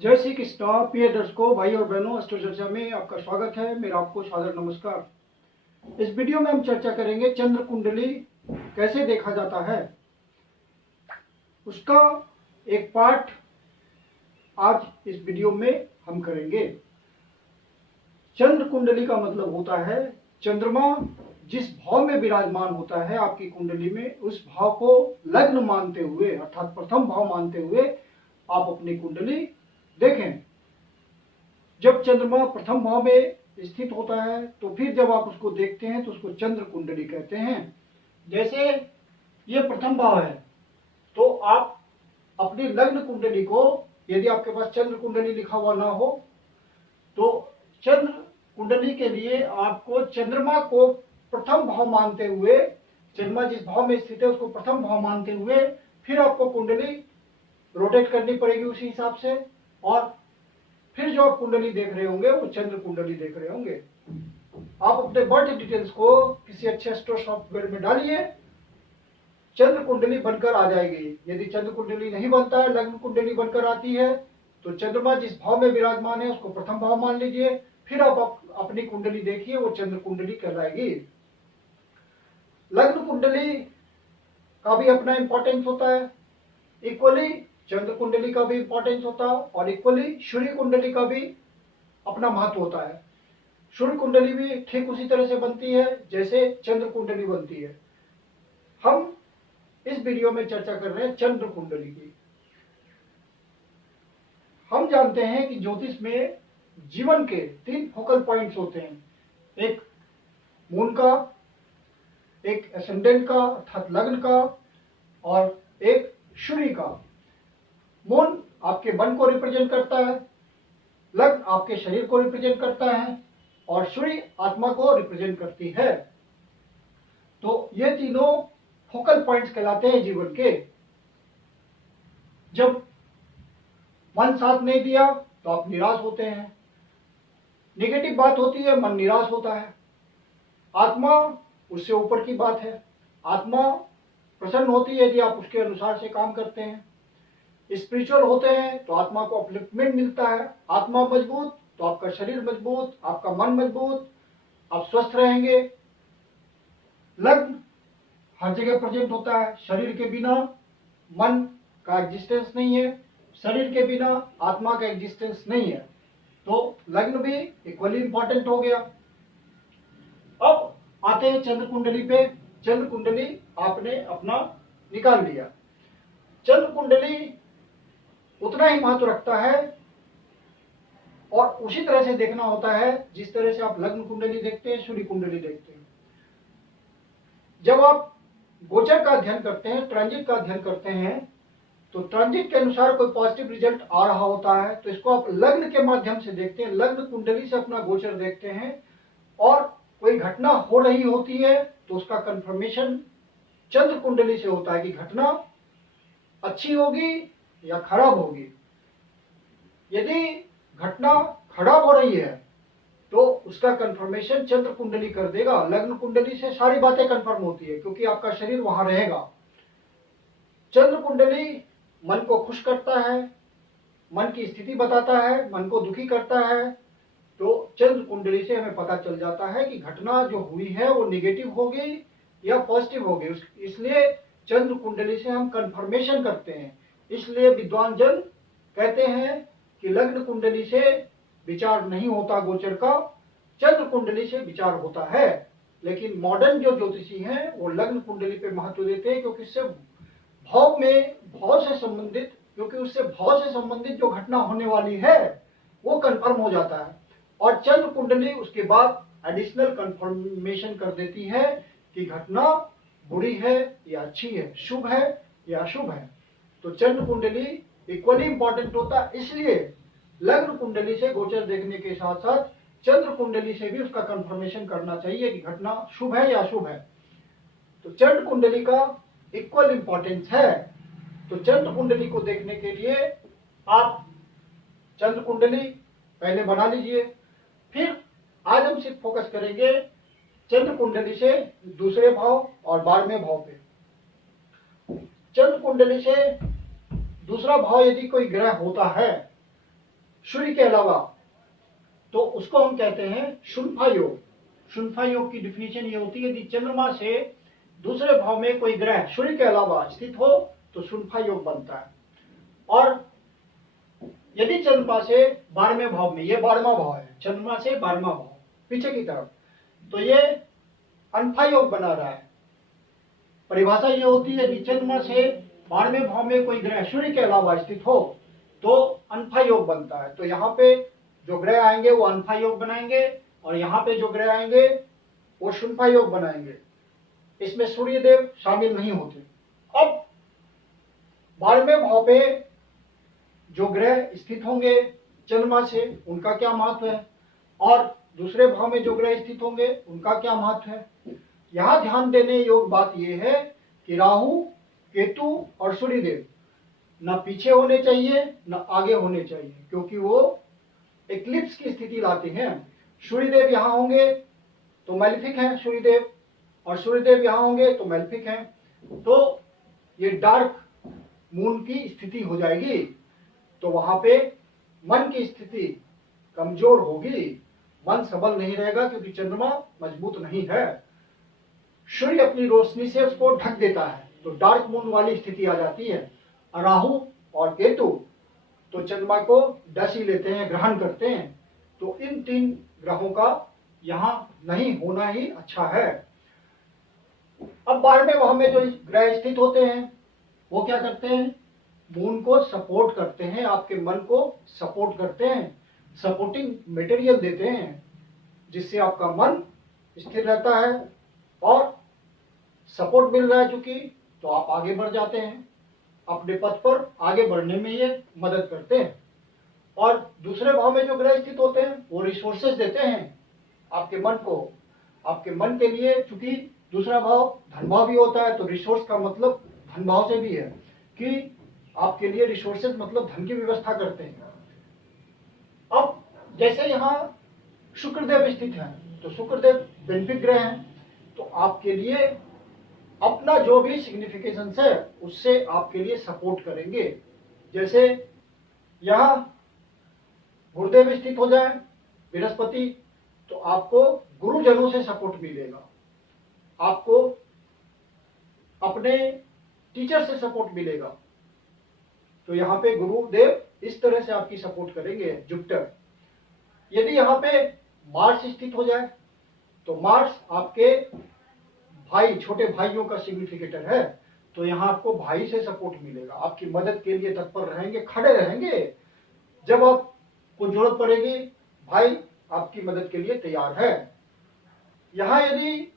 जय श्री कृष्णा। प्रिय दर्शकों, भाई और बहनों, अस्ट्रो चर्चा में आपका स्वागत है। मेरा आपको सादर नमस्कार। इस वीडियो में हम चर्चा करेंगे चंद्र कुंडली कैसे देखा जाता है, उसका एक पार्ट आज इस वीडियो में हम करेंगे। चंद्र कुंडली का मतलब होता है चंद्रमा जिस भाव में विराजमान होता है आपकी कुंडली में, उस भाव को लग्न मानते हुए अर्थात प्रथम भाव मानते हुए आप अपनी कुंडली देखें। जब चंद्रमा प्रथम भाव में स्थित होता है तो फिर जब आप उसको देखते हैं तो उसको चंद्र कुंडली कहते हैं। जैसे ये प्रथम भाव है तो आप अपनी लग्न कुंडली को, यदि आपके पास चंद्र कुंडली लिखा हुआ ना हो तो चंद्र कुंडली के लिए आपको चंद्रमा को प्रथम भाव मानते हुए, चंद्रमा जिस भाव में स्थित है उसको प्रथम भाव मानते हुए फिर आपको कुंडली रोटेट करनी पड़ेगी उसी हिसाब से, और फिर जो आप कुंडली देख रहे होंगे वो चंद्र कुंडली देख रहे होंगे। आप अपने बर्थ डिटेल्स को किसी अच्छे एस्ट्रो सॉफ्टवेयर में डालिए, चंद्र कुंडली बनकर आ जाएगी। यदि चंद्र कुंडली नहीं बनता है, लग्न कुंडली बनकर आती है, तो चंद्रमा जिस भाव में विराजमान है उसको प्रथम भाव मान लीजिए, फिर आप अपनी कुंडली देखिए, वो चंद्र कुंडली कहलाएगी। लग्न कुंडली का भी अपना इंपॉर्टेंस होता है, इक्वली चंद्र कुंडली का भी इंपॉर्टेंस होता है, और इक्वली सूर्य कुंडली का भी अपना महत्व होता है। सूर्य कुंडली भी ठीक उसी तरह से बनती है जैसे चंद्र कुंडली बनती है। हम इस वीडियो में चर्चा कर रहे हैं चंद्र कुंडली की। हम जानते हैं कि ज्योतिष में जीवन के 3 फोकल पॉइंट्स होते हैं, एक मून का, एक एसेंडेंट का अर्थात लग्न का, और एक सूर्य का। मून आपके मन को रिप्रेजेंट करता है, लग्न आपके शरीर को रिप्रेजेंट करता है, और सूर्य आत्मा को रिप्रेजेंट करती है। तो ये तीनों फोकल पॉइंट्स कहलाते हैं जीवन के। जब मन साथ नहीं दिया तो आप निराश होते हैं, नेगेटिव बात होती है, मन निराश होता है। आत्मा उससे ऊपर की बात है, आत्मा प्रसन्न होती है यदि आप उसके अनुसार से काम करते हैं। स्पिरिचुअल होते हैं तो आत्मा को अपलिफ्टमेंट मिलता है। आत्मा मजबूत तो आपका शरीर मजबूत, आपका मन मजबूत, आप स्वस्थ रहेंगे। लग्न हर जगह प्रेजेंट होता है, शरीर के बिना मन का एग्जिस्टेंस नहीं है, शरीर के बिना आत्मा का एग्जिस्टेंस नहीं है। तो लग्न भी इक्वली इंपॉर्टेंट हो गया। अब आते हैं चंद्र कुंडली पे। चंद्र कुंडली आपने अपना निकाल लिया। चंद्र कुंडली उतना ही महत्व रखता है और उसी तरह से देखना होता है जिस तरह से आप लग्न कुंडली देखते हैं, सूर्य कुंडली देखते हैं। जब आप गोचर का अध्ययन करते हैं, ट्रांजिट का अध्ययन करते हैं, तो ट्रांजिट के अनुसार कोई पॉजिटिव रिजल्ट आ रहा होता है तो इसको आप लग्न के माध्यम से देखते हैं, लग्न कुंडली से अपना गोचर देखते हैं। और कोई घटना हो रही होती है तो उसका कंफर्मेशन चंद्र कुंडली से होता है कि घटना अच्छी होगी या खराब होगी। यदि घटना खराब हो रही है तो उसका कंफर्मेशन चंद्र कुंडली कर देगा। लग्न कुंडली से सारी बातें कंफर्म होती है क्योंकि आपका शरीर वहां रहेगा। चंद्र कुंडली मन को खुश करता है, मन की स्थिति बताता है, मन को दुखी करता है। तो चंद्र कुंडली से हमें पता चल जाता है कि घटना जो हुई है वो नेगेटिव होगी या पॉजिटिव होगी। इसलिए चंद्र कुंडली से हम कंफर्मेशन करते हैं। इसलिए विद्वान जन कहते हैं कि लग्न कुंडली से विचार नहीं होता गोचर का, चंद्र कुंडली से विचार होता है। लेकिन मॉडर्न जो ज्योतिषी हैं वो लग्न कुंडली पे महत्व देते हैं क्योंकि इससे भाव से संबंधित जो घटना होने वाली है वो कंफर्म हो जाता है। और चंद्र कुंडली उसके बाद एडिशनल कंफर्मेशन कर देती है कि घटना बुरी है या अच्छी है, शुभ है या अशुभ है। तो चंद्र कुंडली इक्वली इंपॉर्टेंट होता है। इसलिए लग्न कुंडली से गोचर देखने के साथ साथ चंद्र कुंडली से भी उसका कंफर्मेशन करना चाहिए कि घटना शुभ है या अशुभ है। तो चंद्र कुंडली का इक्वल इंपॉर्टेंस है। तो चंद्र कुंडली को देखने के लिए आप चंद्र कुंडली पहले बना लीजिए। फिर आज हम सिर्फ फोकस करेंगे चंद्र कुंडली से दूसरे भाव और 12वें भाव पे। चंद्र कुंडली से दूसरा भाव यदि कोई ग्रह होता है सूर्य के अलावा, तो उसको हम कहते हैं शुनफा योग। शुनफा योग की डिफिनेशन ये होती है, यदि चंद्रमा से दूसरे भाव में कोई ग्रह सूर्य के अलावा स्थित हो तो शुनफा योग बनता है। और यदि चंद्रमा से 12वें भाव में, ये 12वां भाव है, चंद्रमा से 12वां भाव पीछे की तरफ, तो ये अनफा योग बना रहा है। परिभाषा ये होती है, यदि चंद्रमा से 12वें भाव में कोई ग्रह सूर्य के अलावा स्थित हो तो अनफा योग बनता है। तो यहाँ पे जो ग्रह आएंगे वो अनफा योग बनाएंगे, और यहाँ पे जो ग्रह आएंगे वो शुनफा योग बनाएंगे। इसमें सूर्यदेव शामिल नहीं होते। अब 12वें भाव पे जो ग्रह स्थित होंगे चंद्रमा से, उनका क्या महत्व है, और दूसरे भाव में जो ग्रह स्थित होंगे उनका क्या महत्व है। यहाँ ध्यान देने योग्य बात यह है कि राहु, केतु और सूर्यदेव न पीछे होने चाहिए न आगे होने चाहिए, क्योंकि वो एक्लिप्स की स्थिति लाते हैं। सूर्यदेव यहाँ होंगे तो मैलिफिक है सूर्यदेव, और सूर्यदेव यहाँ होंगे तो मैलिफिक है। तो ये डार्क मून की स्थिति हो जाएगी, तो वहां पे मन की स्थिति कमजोर होगी, मन सबल नहीं रहेगा, क्योंकि चंद्रमा मजबूत नहीं है। सूर्य अपनी रोशनी से उसको ढक देता है, तो डार्क मून वाली स्थिति आ जाती है। राहु और केतु तो चंद्रमा को डस ही लेते हैं, ग्रहण करते हैं। तो इन 3 ग्रहों का यहाँ नहीं होना ही अच्छा है। अब 12वें भाव में जो ग्रह स्थित होते हैं वो क्या करते हैं, मून को सपोर्ट करते हैं, आपके मन को सपोर्ट करते हैं, सपोर्टिंग मटेरियल देते हैं, जिससे आपका मन स्थिर रहता है और सपोर्ट मिल रहा है चूंकि, तो आप आगे बढ़ जाते हैं, अपने पथ पर आगे बढ़ने में ये मदद करते हैं। और दूसरे भाव में जो ग्रह स्थित होते हैं वो रिसोर्सेज देते हैं आपके मन को। आपके मन के लिए, चूंकि दूसरा भाव धन भाव भी होता है, तो रिसोर्स का मतलब धन भाव से भी है कि आपके लिए रिसोर्सेज मतलब धन की व्यवस्था करते हैं। अब जैसे यहाँ शुक्रदेव स्थित है, तो शुक्रदेव बेनिफिक ग्रह हैं, तो आपके लिए अपना जो भी सिग्निफिकेशन है उससे आपके लिए सपोर्ट करेंगे। जैसे यहाँ गुरुदेव स्थित हो जाए बृहस्पति, तो आपको गुरुजनों से सपोर्ट मिलेगा, आपको अपने टीचर से सपोर्ट मिलेगा। तो यहाँ पे गुरुदेव इस तरह से आपकी सपोर्ट करेंगे, जुपिटर। यदि यहाँ पे मार्स स्थित हो जाए, तो मार्स आपके भाई, छोटे भाइयों का सिग्निफिकेटर है, तो यहाँ आपको भाई से सपोर्ट मिलेगा, आपकी मदद के लिए तत्पर रहेंगे, खड़े रहेंगे। जब आपको जरूरत पड़ेगी भाई आपकी मदद के लिए तैयार है। यहाँ यदि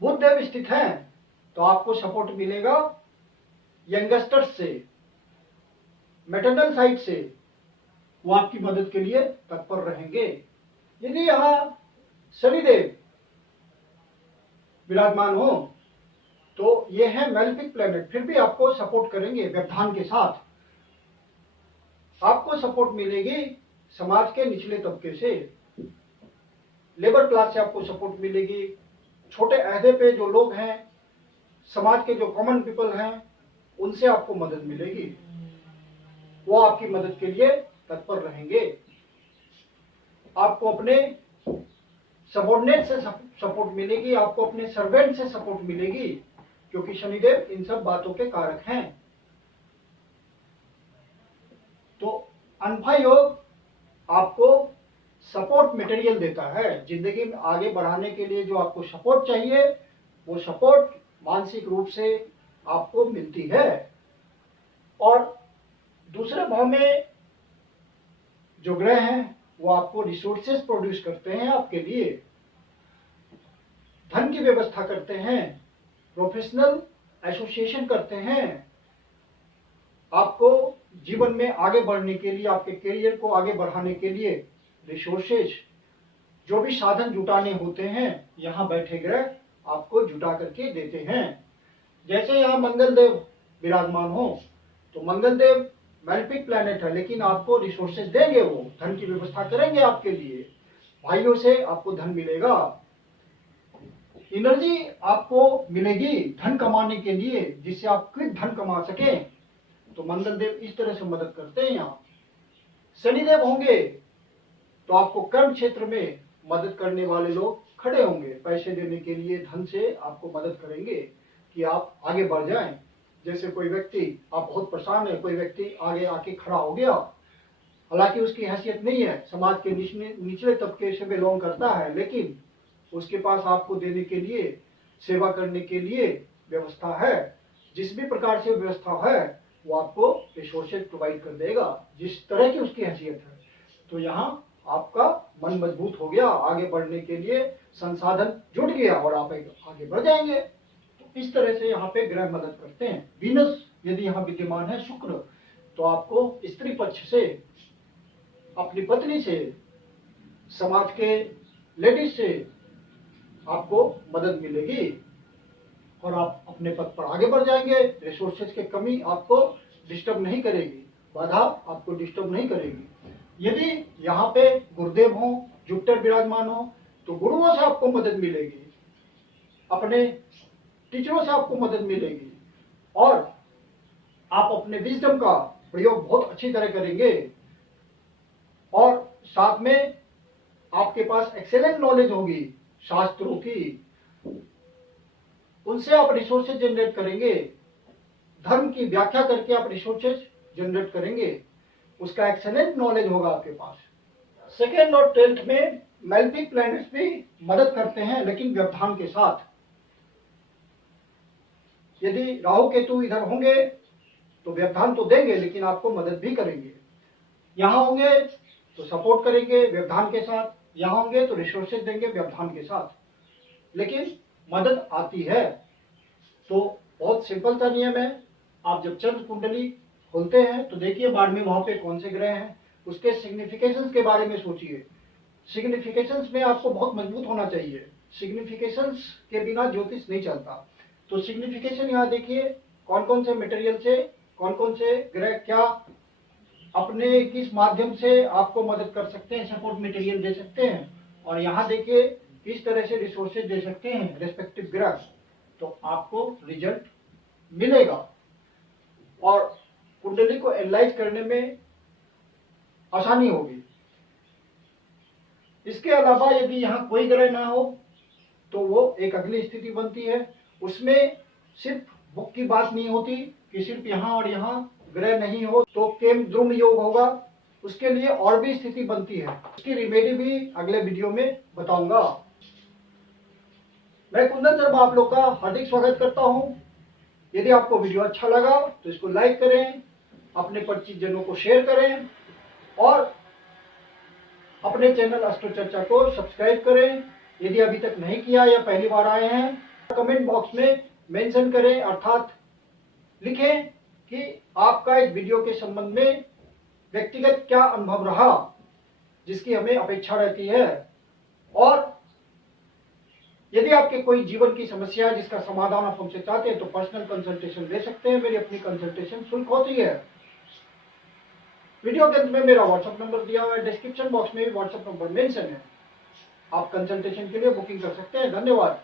बुध देव स्थित हैं, तो आपको सपोर्ट मिलेगा यंगस्टर्स से, मैटरनल साइड से, वो आपकी मदद के लिए तत्पर रहेंगे। यदि यहाँ शनिदेव विराजमान हो, तो ये है मैलेफिक प्लैनेट, फिर भी आपको सपोर्ट करेंगे व्यवधान के साथ। आपको सपोर्ट मिलेगी समाज के निचले तबके से, लेबर क्लास से आपको सपोर्ट मिलेगी। छोटे अहदे पे जो लोग हैं, समाज के जो कॉमन पीपल हैं, उनसे आपको मदद मिलेगी, वो आपकी मदद के लिए तत्पर रहेंगे। आपको अपने सबॉर्डिनेट से सपोर्ट मिलेगी, आपको अपने सर्वेंट से सपोर्ट मिलेगी, क्योंकि शनिदेव इन सब बातों के कारक हैं। तो अनफा योग आपको सपोर्ट मटेरियल देता है, जिंदगी में आगे बढ़ाने के लिए जो आपको सपोर्ट चाहिए, वो सपोर्ट मानसिक रूप से आपको मिलती है। और दूसरे भाव में जो ग्रह हैं वो आपको रिसोर्सेज प्रोड्यूस करते हैं, आपके लिए धन की व्यवस्था करते हैं, प्रोफेशनल एसोसिएशन करते हैं, आपको जीवन में आगे बढ़ने के लिए, आपके करियर को आगे बढ़ाने के लिए रिसोर्सेज, जो भी साधन जुटाने होते हैं, यहाँ बैठे ग्रह आपको जुटा करके देते हैं। जैसे यहाँ मंगल देव विराजमान हो, तो मंगल देव मैलेफिक प्लैनेट है, लेकिन आपको रिसोर्सेज देंगे, वो धन की व्यवस्था करेंगे आपके लिए, भाइयों से आपको धन मिलेगा, एनर्जी आपको मिलेगी धन कमाने के लिए, जिससे आप क्विक धन कमा सकें। तो मंगल देव इस तरह से मदद करते हैं यहाँ। शनिदेव होंगे तो आपको कर्म क्षेत्र में मदद करने वाले लोग खड़े होंगे, पैसे देने के लिए धन से आपको मदद करेंगे कि आप आगे बढ़ जाएं। जैसे कोई व्यक्ति, आप बहुत परेशान है, कोई व्यक्ति आगे आके खड़ा हो गया, हालांकि उसकी हैसियत नहीं है, समाज के निचले तबके से बिलोंग करता है, लेकिन उसके पास आपको देने के लिए, सेवा करने के लिए व्यवस्था है। जिस भी प्रकार से व्यवस्था है वो आपको रिसोर्सेज प्रोवाइड कर देगा, जिस तरह की उसकी हैसियत है। तो यहाँ आपका मन मजबूत हो गया, आगे बढ़ने के लिए संसाधन जुट गया और आप आगे बढ़ जाएंगे। तो इस तरह से यहाँ पे ग्रह मदद करते हैं। वीनस यदि यहाँ विद्यमान है, शुक्र, तो आपको स्त्री पक्ष से, अपनी पत्नी से, समाज के लेडीज से आपको मदद मिलेगी और आप अपने पद पर आगे बढ़ जाएंगे। रिसोर्सेज की कमी आपको डिस्टर्ब नहीं करेगी, बाधा आपको डिस्टर्ब नहीं करेगी। यदि यहाँ पे गुरुदेव हो, जुपिटर विराजमान हो, तो गुरुओं से आपको मदद मिलेगी, अपने टीचरों से आपको मदद मिलेगी और आप अपने विजडम का प्रयोग बहुत अच्छी तरह करेंगे और साथ में आपके पास एक्सेलेंट नॉलेज होगी शास्त्रों की, उनसे आप रिसोर्सेज जनरेट करेंगे, धर्म की व्याख्या करके आप रिसोर्सेज जनरेट करेंगे, उसका एक्सेलेंट नॉलेज होगा आपके पास। सेकेंड और 12th में मैलेफिक प्लैनेट्स भी मदद करते हैं, लेकिन व्यवधान के साथ। यदि राहु केतु इधर होंगे तो व्यवधान तो देंगे, लेकिन आपको मदद भी करेंगे। यहाँ होंगे तो सपोर्ट करेंगे व्यवधान के साथ, यहाँ होंगे तो रिसोर्सेज देंगे व्यवधान के साथ, लेकिन मदद आती है। तो बहुत सिंपल सा नियम है, आप जब चंद्र कुंडली खोलते हैं तो देखिए बाढ़ में वहां पे कौन से ग्रह हैं, उसके सिग्निफिकेशंस के बारे में सोचिए। सिग्निफिकेशंस में आपको बहुत मजबूत होना चाहिए, सिग्निफिकेशंस के बिना ज्योतिष नहीं चलता। तो सिग्निफिकेशन यहाँ देखिए, कौन कौन से मटेरियल से कौन कौन से ग्रह क्या अपने किस माध्यम से आपको मदद कर सकते हैं, सपोर्ट मटेरियल दे सकते हैं, और यहाँ देखिए किस तरह से रिसोर्सेज दे सकते हैं रेस्पेक्टिव ग्रह। तो आपको रिजल्ट मिलेगा और कुंडली को एनालाइज करने में आसानी होगी। इसके अलावा यदि यहाँ कोई ग्रह ना हो तो वो एक अगली स्थिति बनती है, उसमें सिर्फ बुक की बात नहीं होती कि सिर्फ यहाँ और यहाँ ग्रह नहीं हो तो केम द्रुम योग होगा, उसके लिए और भी स्थिति बनती है। उसकी रिमेडी भी अगले वीडियो में बताऊंगा। मैं कुंदन शर्मा आप लोग का हार्दिक स्वागत करता हूं। यदि आपको वीडियो अच्छा लगा तो इसको लाइक करें, अपने परिचित जनों को शेयर करें और अपने चैनल अस्ट्रो चर्चा को सब्सक्राइब करें। यदि अभी तक नहीं किया या पहली बार आए हैं, कमेंट बॉक्स में मेंशन करें, अर्थात लिखें कि आपका इस वीडियो के संबंध में व्यक्तिगत क्या अनुभव रहा, जिसकी हमें अपेक्षा रहती है। और यदि आपके कोई जीवन की समस्या है जिसका समाधान आप हमसे चाहते हैं तो पर्सनल कंसल्टेशन ले सकते हैं, मेरी अपनी कंसल्टेशन शुल्क होती है। वीडियो के अंत में मेरा व्हाट्सएप नंबर दिया हुआ है, डिस्क्रिप्शन बॉक्स में भी व्हाट्सएप नंबर मेंशन है, आप कंसल्टेशन के लिए बुकिंग कर सकते हैं। धन्यवाद।